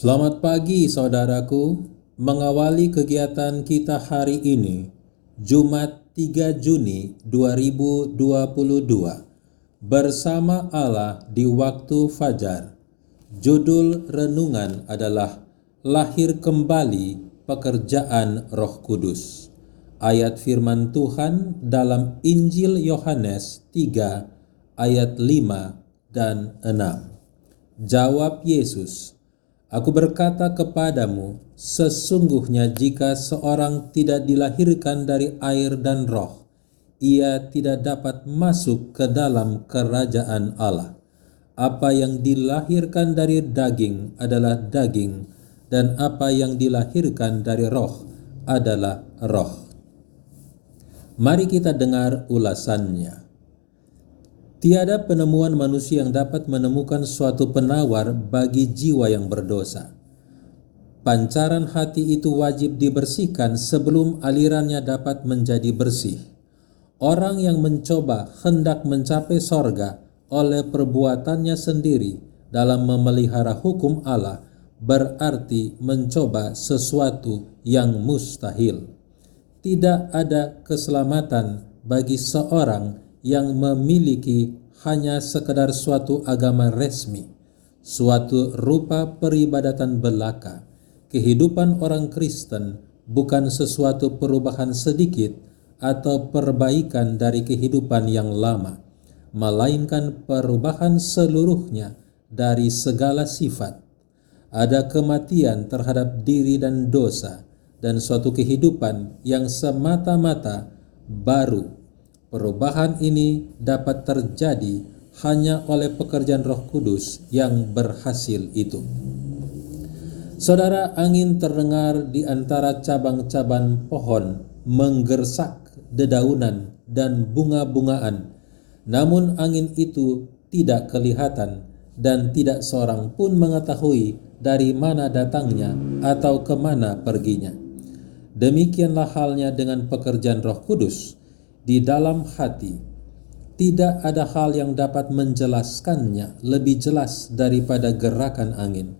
Selamat pagi saudaraku, mengawali kegiatan kita hari ini, Jumat 3 Juni 2022, bersama Allah di waktu fajar. Judul renungan adalah Lahir Kembali Pekerjaan Roh Kudus. Ayat firman Tuhan dalam Injil Yohanes 3 ayat 5 dan 6. Jawab Yesus, "Aku berkata kepadamu, sesungguhnya jika seorang tidak dilahirkan dari air dan roh, ia tidak dapat masuk ke dalam kerajaan Allah. Apa yang dilahirkan dari daging adalah daging, dan apa yang dilahirkan dari roh adalah roh." Mari kita dengar ulasannya. Tiada penemuan manusia yang dapat menemukan suatu penawar bagi jiwa yang berdosa. Pancaran hati itu wajib dibersihkan sebelum alirannya dapat menjadi bersih. Orang yang mencoba hendak mencapai sorga oleh perbuatannya sendiri dalam memelihara hukum Allah berarti mencoba sesuatu yang mustahil. Tidak ada keselamatan bagi seorang yang memiliki hanya sekedar suatu agama resmi, suatu rupa peribadatan belaka. Kehidupan orang Kristen bukan sesuatu perubahan sedikit atau perbaikan dari kehidupan yang lama, melainkan perubahan seluruhnya dari segala sifat. Ada kematian terhadap diri dan dosa, dan suatu kehidupan yang semata-mata baru. Perubahan ini dapat terjadi hanya oleh pekerjaan Roh Kudus yang berhasil itu. Saudara, angin terdengar di antara cabang-cabang pohon menggersak dedaunan dan bunga-bungaan. Namun angin itu tidak kelihatan dan tidak seorang pun mengetahui dari mana datangnya atau kemana perginya. Demikianlah halnya dengan pekerjaan Roh Kudus di dalam hati. Tidak ada hal yang dapat menjelaskannya lebih jelas daripada gerakan angin.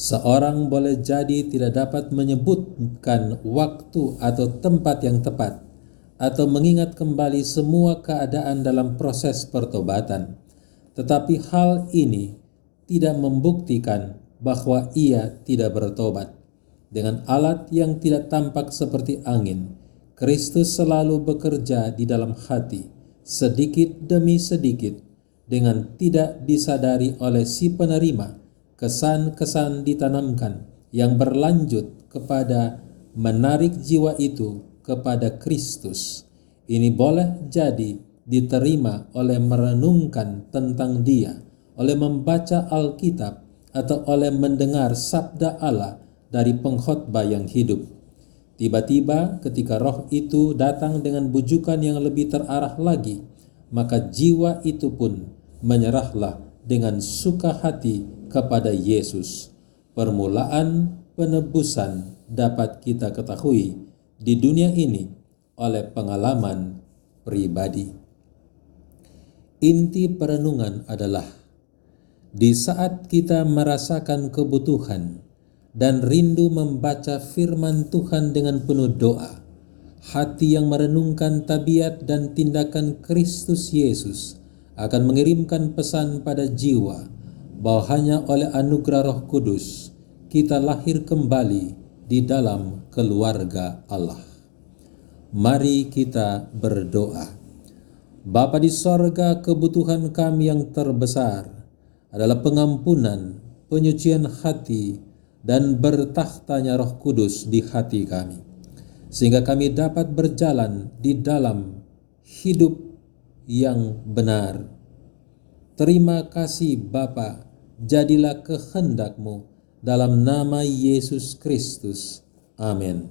Seorang boleh jadi tidak dapat menyebutkan waktu atau tempat yang tepat, atau mengingat kembali semua keadaan dalam proses pertobatan. Tetapi hal ini tidak membuktikan bahwa ia tidak bertobat. Dengan alat yang tidak tampak seperti angin, Kristus selalu bekerja di dalam hati, sedikit demi sedikit, dengan tidak disadari oleh si penerima. Kesan-kesan ditanamkan yang berlanjut kepada menarik jiwa itu kepada Kristus. Ini boleh jadi diterima oleh merenungkan tentang Dia, oleh membaca Alkitab, atau oleh mendengar sabda Allah dari pengkhotbah yang hidup. Tiba-tiba ketika roh itu datang dengan bujukan yang lebih terarah lagi, maka jiwa itu pun menyerahlah dengan suka hati kepada Yesus. Permulaan penebusan dapat kita ketahui di dunia ini oleh pengalaman pribadi. Inti perenungan adalah di saat kita merasakan kebutuhan dan rindu membaca firman Tuhan dengan penuh doa, hati yang merenungkan tabiat dan tindakan Kristus Yesus akan mengirimkan pesan pada jiwa bahwa hanya oleh anugerah Roh Kudus kita lahir kembali di dalam keluarga Allah. Mari kita berdoa. Bapa di sorga, kebutuhan kami yang terbesar adalah pengampunan, penyucian hati, dan bertahtanya Roh Kudus di hati kami, sehingga kami dapat berjalan di dalam hidup yang benar. Terima kasih Bapa, jadilah kehendak-Mu dalam nama Yesus Kristus. Amin.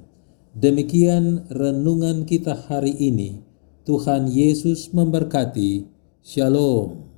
Demikian renungan kita hari ini. Tuhan Yesus memberkati. Shalom.